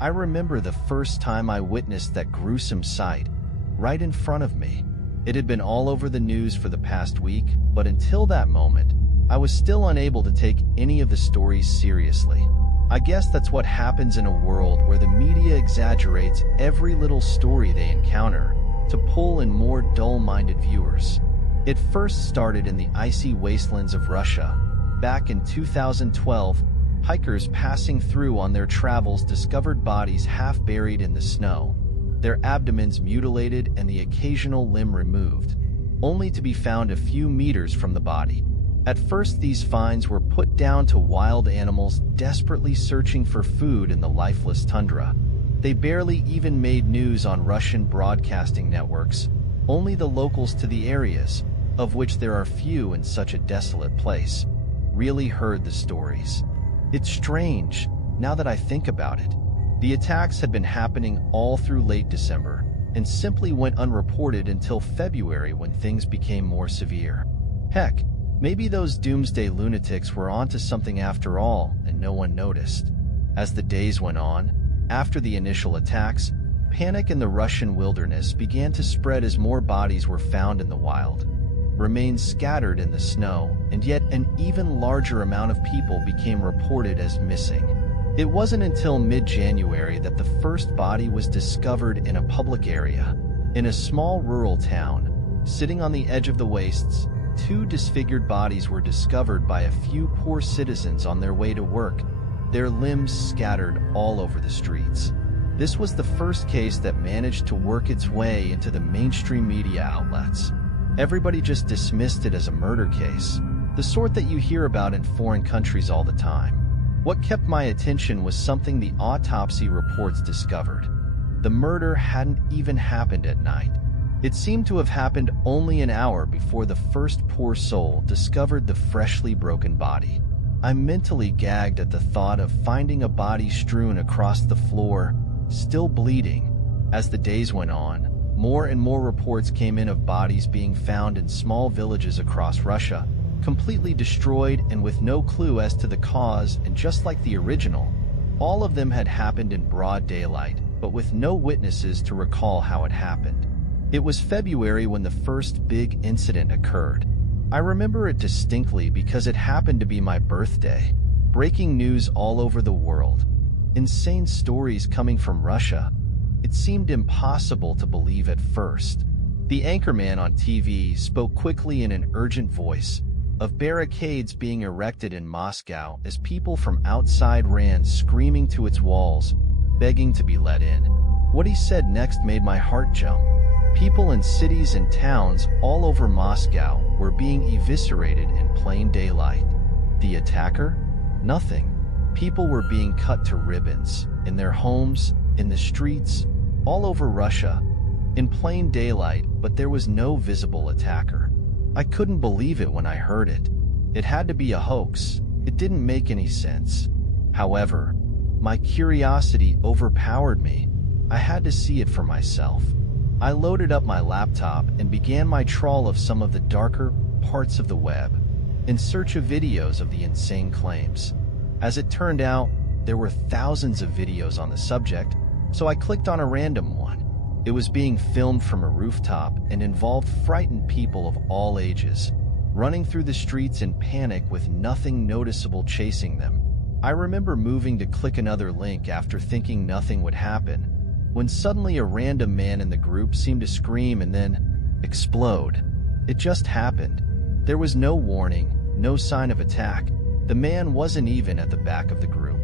I remember the first time I witnessed that gruesome sight, right in front of me. It had been all over the news for the past week, but until that moment, I was still unable to take any of the stories seriously. I guess that's what happens in a world where the media exaggerates every little story they encounter to pull in more dull-minded viewers. It first started in the icy wastelands of Russia. Back in 2012, hikers passing through on their travels discovered bodies half buried in the snow, their abdomens mutilated and the occasional limb removed, only to be found a few meters from the body. At first, these finds were put down to wild animals desperately searching for food in the lifeless tundra. They barely even made news on Russian broadcasting networks. Only the locals to the areas, of which there are few in such a desolate place, really heard the stories. It's strange, now that I think about it. The attacks had been happening all through late December and simply went unreported until February when things became more severe. Heck, maybe those doomsday lunatics were onto something after all and no one noticed. As the days went on, after the initial attacks, panic in the Russian wilderness began to spread as more bodies were found in the wild, remains scattered in the snow, and yet an even larger amount of people became reported as missing. It wasn't until mid-January that the first body was discovered in a public area. In a small rural town, sitting on the edge of the wastes, 2 disfigured bodies were discovered by a few poor citizens on their way to work, their limbs scattered all over the streets. This was the first case that managed to work its way into the mainstream media outlets. Everybody just dismissed it as a murder case, the sort that you hear about in foreign countries all the time. What kept my attention was something the autopsy reports discovered. The murder hadn't even happened at night. It seemed to have happened only an hour before the first poor soul discovered the freshly broken body. I mentally gagged at the thought of finding a body strewn across the floor, still bleeding. As the days went on, more and more reports came in of bodies being found in small villages across Russia, completely destroyed and with no clue as to the cause, and just like the original, all of them had happened in broad daylight, but with no witnesses to recall how it happened. It was February when the first big incident occurred. I remember it distinctly because it happened to be my birthday. Breaking news all over the world. Insane stories coming from Russia. It seemed impossible to believe at first. The anchorman on TV spoke quickly in an urgent voice of barricades being erected in Moscow as people from outside ran screaming to its walls, begging to be let in. What he said next made my heart jump. People in cities and towns all over Moscow were being eviscerated in plain daylight. The attacker? Nothing. People were being cut to ribbons, in their homes, in the streets, all over Russia, in plain daylight, but there was no visible attacker. I couldn't believe it when I heard it. It had to be a hoax. It didn't make any sense. However, my curiosity overpowered me. I had to see it for myself. I loaded up my laptop and began my trawl of some of the darker parts of the web, in search of videos of the insane claims. As it turned out, there were thousands of videos on the subject, so I clicked on a random one. It was being filmed from a rooftop and involved frightened people of all ages, running through the streets in panic with nothing noticeable chasing them. I remember moving to click another link after thinking nothing would happen, when suddenly a random man in the group seemed to scream and then explode. It just happened. There was no warning, no sign of attack. The man wasn't even at the back of the group.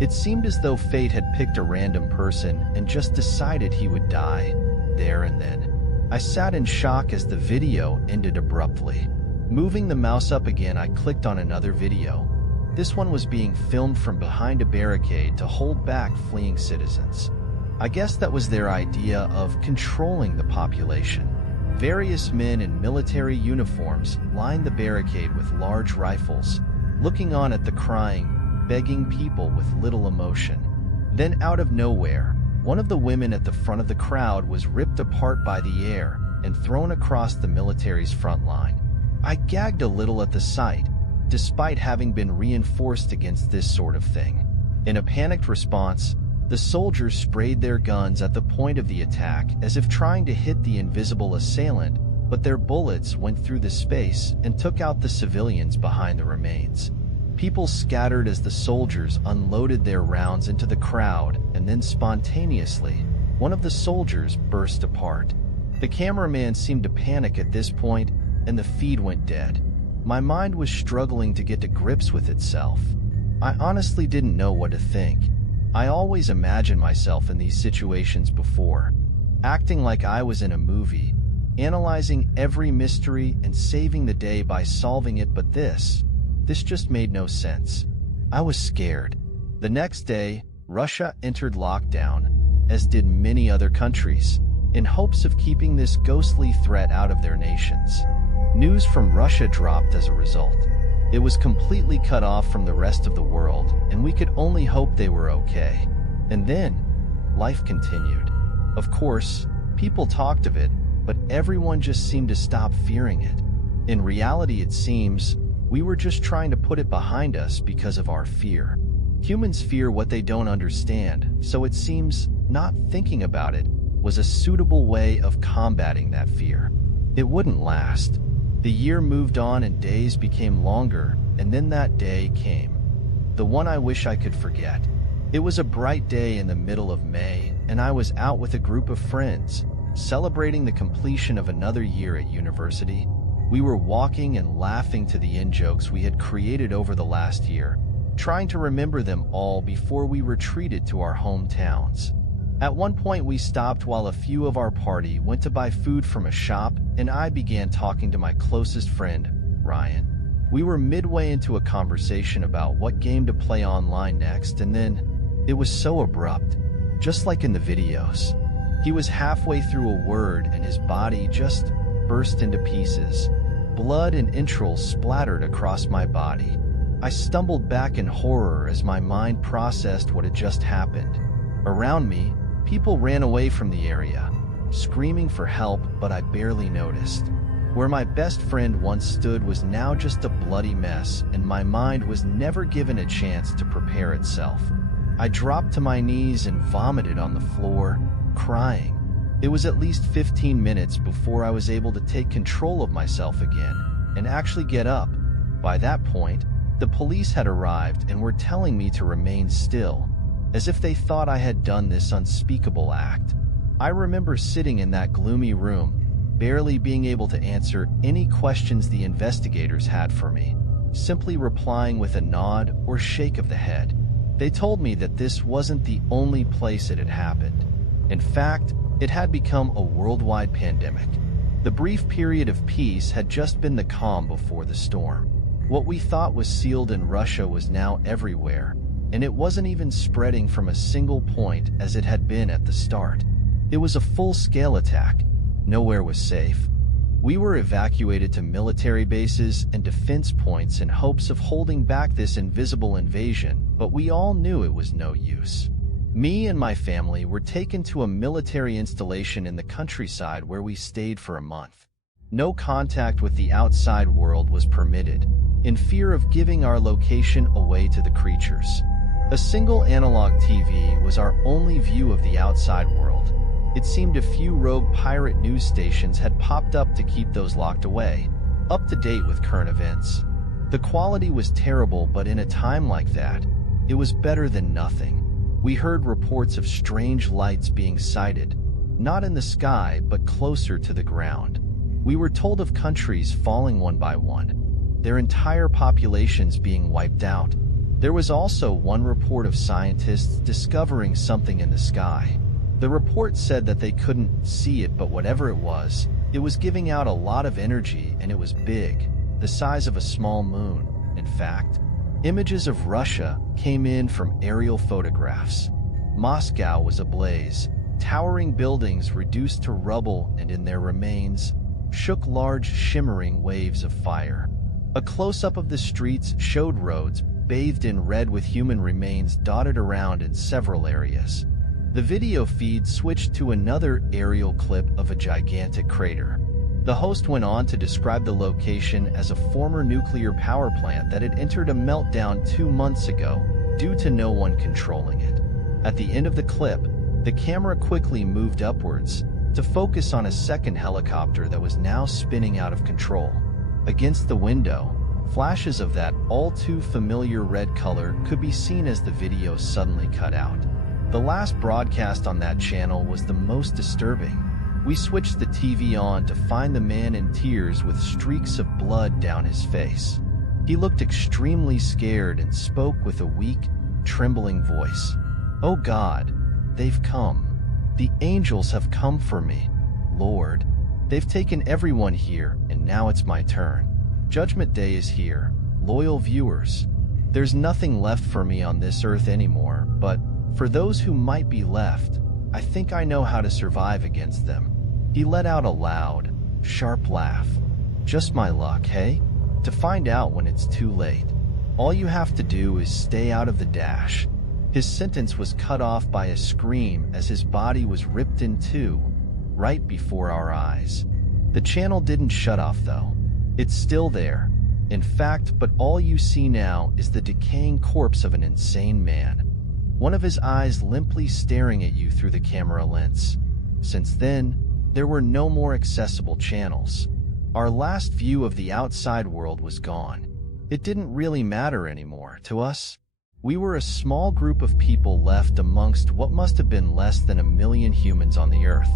It seemed as though fate had picked a random person and just decided he would die there and then. I sat in shock as the video ended abruptly. Moving the mouse up again, I clicked on another video. This one was being filmed from behind a barricade to hold back fleeing citizens. I guess that was their idea of controlling the population. Various men in military uniforms lined the barricade with large rifles, looking on at the crying, begging people with little emotion. Then out of nowhere, one of the women at the front of the crowd was ripped apart by the air and thrown across the military's front line. I gagged a little at the sight, despite having been reinforced against this sort of thing. In a panicked response, The soldiers sprayed their guns at the point of the attack as if trying to hit the invisible assailant, but their bullets went through the space and took out the civilians behind the remains. People scattered as the soldiers unloaded their rounds into the crowd, and then spontaneously, one of the soldiers burst apart. The cameraman seemed to panic at this point, and the feed went dead. My mind was struggling to get to grips with itself. I honestly didn't know what to think. I always imagined myself in these situations before, acting like I was in a movie, analyzing every mystery and saving the day by solving it, but this just made no sense. I was scared. The next day, Russia entered lockdown, as did many other countries, in hopes of keeping this ghostly threat out of their nations. News from Russia dropped as a result. It was completely cut off from the rest of the world, and we could only hope they were okay. And then, life continued. Of course, people talked of it, but everyone just seemed to stop fearing it. In reality, it seems, we were just trying to put it behind us because of our fear. Humans fear what they don't understand, so it seems not thinking about it was a suitable way of combating that fear. It wouldn't last. The year moved on and days became longer, and then that day came. The one I wish I could forget. It was a bright day in the middle of May, and I was out with a group of friends, celebrating the completion of another year at university. We were walking and laughing to the in-jokes we had created over the last year, trying to remember them all before we retreated to our hometowns. At one point we stopped while a few of our party went to buy food from a shop, and I began talking to my closest friend, Ryan. We were midway into a conversation about what game to play online next, and then it was so abrupt, just like in the videos. He was halfway through a word and his body just burst into pieces. Blood and entrails splattered across my body. I stumbled back in horror as my mind processed what had just happened. Around me, people ran away from the area, screaming for help, but I barely noticed. Where my best friend once stood was now just a bloody mess, and my mind was never given a chance to prepare itself. I dropped to my knees and vomited on the floor, crying. It was at least 15 minutes before I was able to take control of myself again and actually get up. By that point, the police had arrived and were telling me to remain still, as if they thought I had done this unspeakable act. I remember sitting in that gloomy room, barely being able to answer any questions the investigators had for me, simply replying with a nod or shake of the head. They told me that this wasn't the only place it had happened. In fact, it had become a worldwide pandemic. The brief period of peace had just been the calm before the storm. What we thought was sealed in Russia was now everywhere, and it wasn't even spreading from a single point as it had been at the start. It was a full-scale attack. Nowhere was safe. We were evacuated to military bases and defense points in hopes of holding back this invisible invasion, but we all knew it was no use. Me and my family were taken to a military installation in the countryside where we stayed for a month. No contact with the outside world was permitted, in fear of giving our location away to the creatures. A single analog TV was our only view of the outside world. It seemed a few rogue pirate news stations had popped up to keep those locked away, up to date with current events. The quality was terrible, but in a time like that, it was better than nothing. We heard reports of strange lights being sighted, not in the sky, but closer to the ground. We were told of countries falling one by one, their entire populations being wiped out. There was also one report of scientists discovering something in the sky. The report said that they couldn't see it, but whatever it was giving out a lot of energy, and it was big, the size of a small moon, in fact. Images of Russia came in from aerial photographs. Moscow was ablaze, towering buildings reduced to rubble, and in their remains shook large shimmering waves of fire. A close-up of the streets showed roads bathed in red with human remains dotted around in several areas. The video feed switched to another aerial clip of a gigantic crater. The host went on to describe the location as a former nuclear power plant that had entered a meltdown 2 months ago due to no one controlling it. At the end of the clip, the camera quickly moved upwards to focus on a second helicopter that was now spinning out of control. Against the window, flashes of that all too familiar red color could be seen as the video suddenly cut out. The last broadcast on that channel was the most disturbing. We switched the TV on to find the man in tears with streaks of blood down his face. He looked extremely scared and spoke with a weak, trembling voice. "Oh God, they've come. The angels have come for me. Lord, they've taken everyone here, and now it's my turn. Judgment Day is here. Loyal viewers, there's nothing left for me on this earth anymore, but for those who might be left, I think I know how to survive against them." He let out a loud, sharp laugh. "Just my luck, hey? To find out when it's too late. All you have to do is stay out of the dash." His sentence was cut off by a scream as his body was ripped in two, right before our eyes. The channel didn't shut off though. It's still there. In fact, but all you see now is the decaying corpse of an insane man. One of his eyes limply staring at you through the camera lens. Since then, there were no more accessible channels. Our last view of the outside world was gone. It didn't really matter anymore to us. We were a small group of people left amongst what must have been less than 1 million humans on the earth.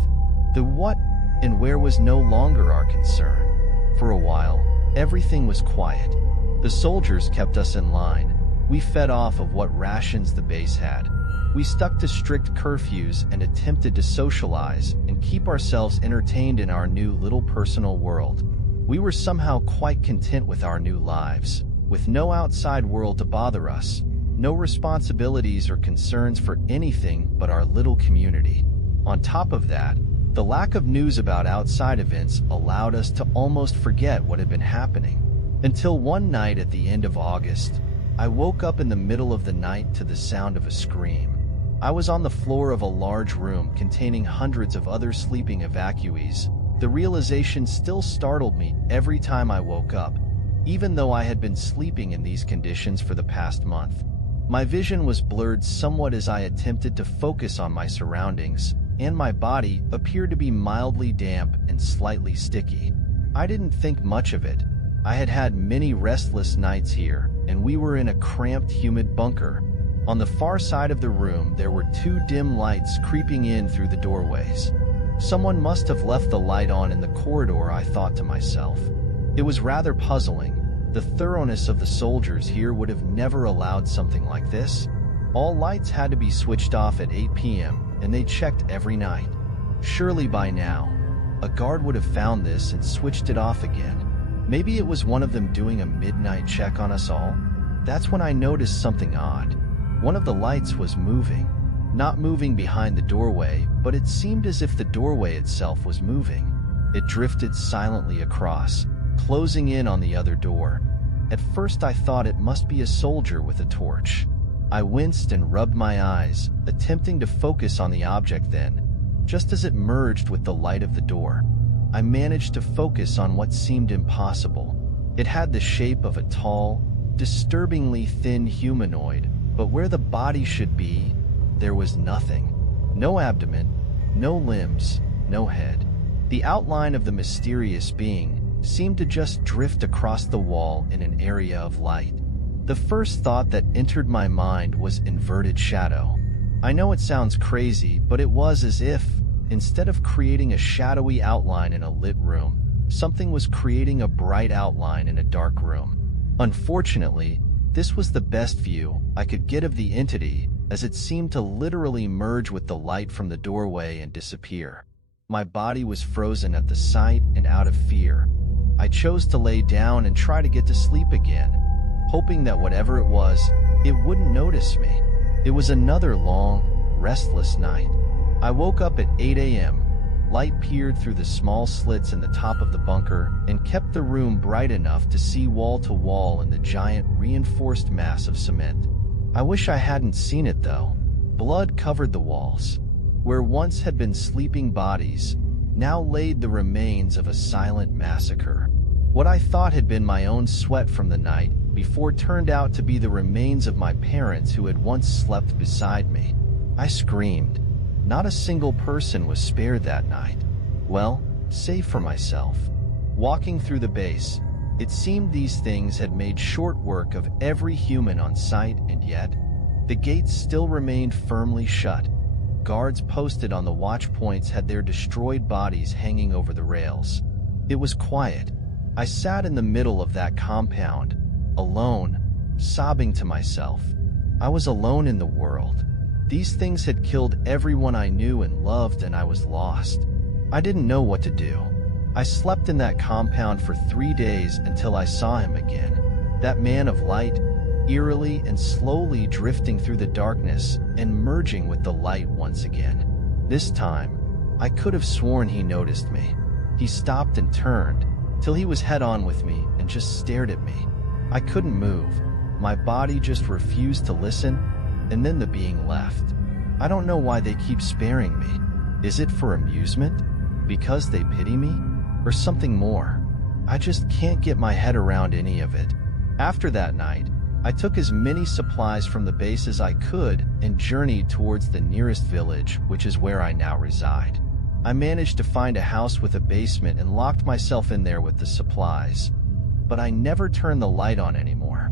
The what and where was no longer our concern. For a while, everything was quiet. The soldiers kept us in line. We fed off of what rations the base had. We stuck to strict curfews and attempted to socialize and keep ourselves entertained in our new little personal world. We were somehow quite content with our new lives, with no outside world to bother us, no responsibilities or concerns for anything but our little community. On top of that, the lack of news about outside events allowed us to almost forget what had been happening. Until one night at the end of August, I woke up in the middle of the night to the sound of a scream. I was on the floor of a large room containing hundreds of other sleeping evacuees. The realization still startled me every time I woke up, even though I had been sleeping in these conditions for the past month. My vision was blurred somewhat as I attempted to focus on my surroundings, and my body appeared to be mildly damp and slightly sticky. I didn't think much of it. I had had many restless nights here, and we were in a cramped, humid bunker. On the far side of the room, there were 2 dim lights creeping in through the doorways. Someone must have left the light on in the corridor, I thought to myself. It was rather puzzling. The thoroughness of the soldiers here would have never allowed something like this. All lights had to be switched off at 8 p.m., and they checked every night. Surely by now, a guard would have found this and switched it off again. Maybe it was one of them doing a midnight check on us all. That's when I noticed something odd. One of the lights was moving. Not moving behind the doorway, but it seemed as if the doorway itself was moving. It drifted silently across, closing in on the other door. At first I thought it must be a soldier with a torch. I winced and rubbed my eyes, attempting to focus on the object then. Just as it merged with the light of the door, I managed to focus on what seemed impossible. It had the shape of a tall, disturbingly thin humanoid, but where the body should be, there was nothing. No abdomen, no limbs, no head. The outline of the mysterious being seemed to just drift across the wall in an area of light. The first thought that entered my mind was inverted shadow. I know it sounds crazy, but it was as if, instead of creating a shadowy outline in a lit room, something was creating a bright outline in a dark room. Unfortunately, this was the best view I could get of the entity, as it seemed to literally merge with the light from the doorway and disappear. My body was frozen at the sight, and out of fear, I chose to lay down and try to get to sleep again, hoping that whatever it was, it wouldn't notice me. It was another long, restless night. I woke up at 8 a.m. Light peered through the small slits in the top of the bunker and kept the room bright enough to see wall to wall in the giant reinforced mass of cement. I wish I hadn't seen it though. Blood covered the walls. Where once had been sleeping bodies, now laid the remains of a silent massacre. What I thought had been my own sweat from the night before turned out to be the remains of my parents who had once slept beside me. I screamed. Not a single person was spared that night. Well, save for myself. Walking through the base, it seemed these things had made short work of every human on site, and yet, the gates still remained firmly shut. Guards posted on the watch points had their destroyed bodies hanging over the rails. It was quiet. I sat in the middle of that compound, alone, sobbing to myself. I was alone in the world. These things had killed everyone I knew and loved, and I was lost. I didn't know what to do. I slept in that compound for 3 days until I saw him again. That man of light, eerily and slowly drifting through the darkness and merging with the light once again. This time, I could have sworn he noticed me. He stopped and turned, till he was head-on with me and just stared at me. I couldn't move. My body just refused to listen, and then the being left. I don't know why they keep sparing me. Is it for amusement? Because they pity me? Or something more? I just can't get my head around any of it. After that night, I took as many supplies from the base as I could and journeyed towards the nearest village, which is where I now reside. I managed to find a house with a basement and locked myself in there with the supplies. But I never turned the light on anymore.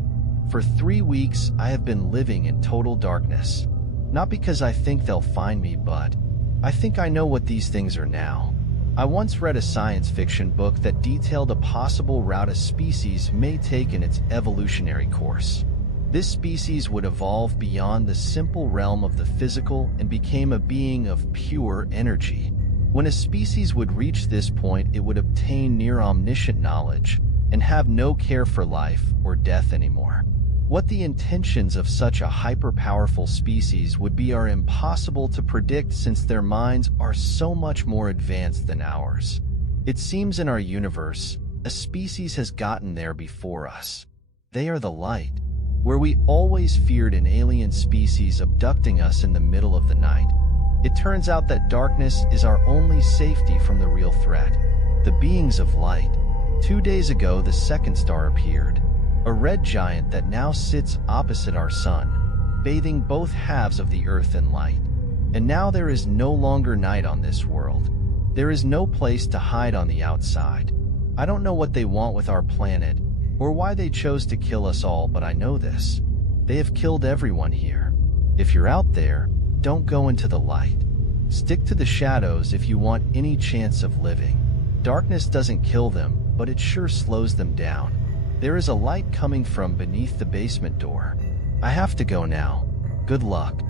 For 3 weeks, I have been living in total darkness. Not because I think they'll find me, but I think I know what these things are now. I once read a science fiction book that detailed a possible route a species may take in its evolutionary course. This species would evolve beyond the simple realm of the physical and became a being of pure energy. When a species would reach this point, it would obtain near-omniscient knowledge and have no care for life or death anymore. What the intentions of such a hyper-powerful species would be are impossible to predict, since their minds are so much more advanced than ours. It seems in our universe, a species has gotten there before us. They are the light, where we always feared an alien species abducting us in the middle of the night. It turns out that darkness is our only safety from the real threat, the beings of light. 2 days ago, the second star appeared. A red giant that now sits opposite our sun, bathing both halves of the earth in light. And now there is no longer night on this world. There is no place to hide on the outside. I don't know what they want with our planet, or why they chose to kill us all, but I know this. They have killed everyone here. If you're out there, don't go into the light. Stick to the shadows if you want any chance of living. Darkness doesn't kill them, but it sure slows them down. There is a light coming from beneath the basement door. I have to go now. Good luck.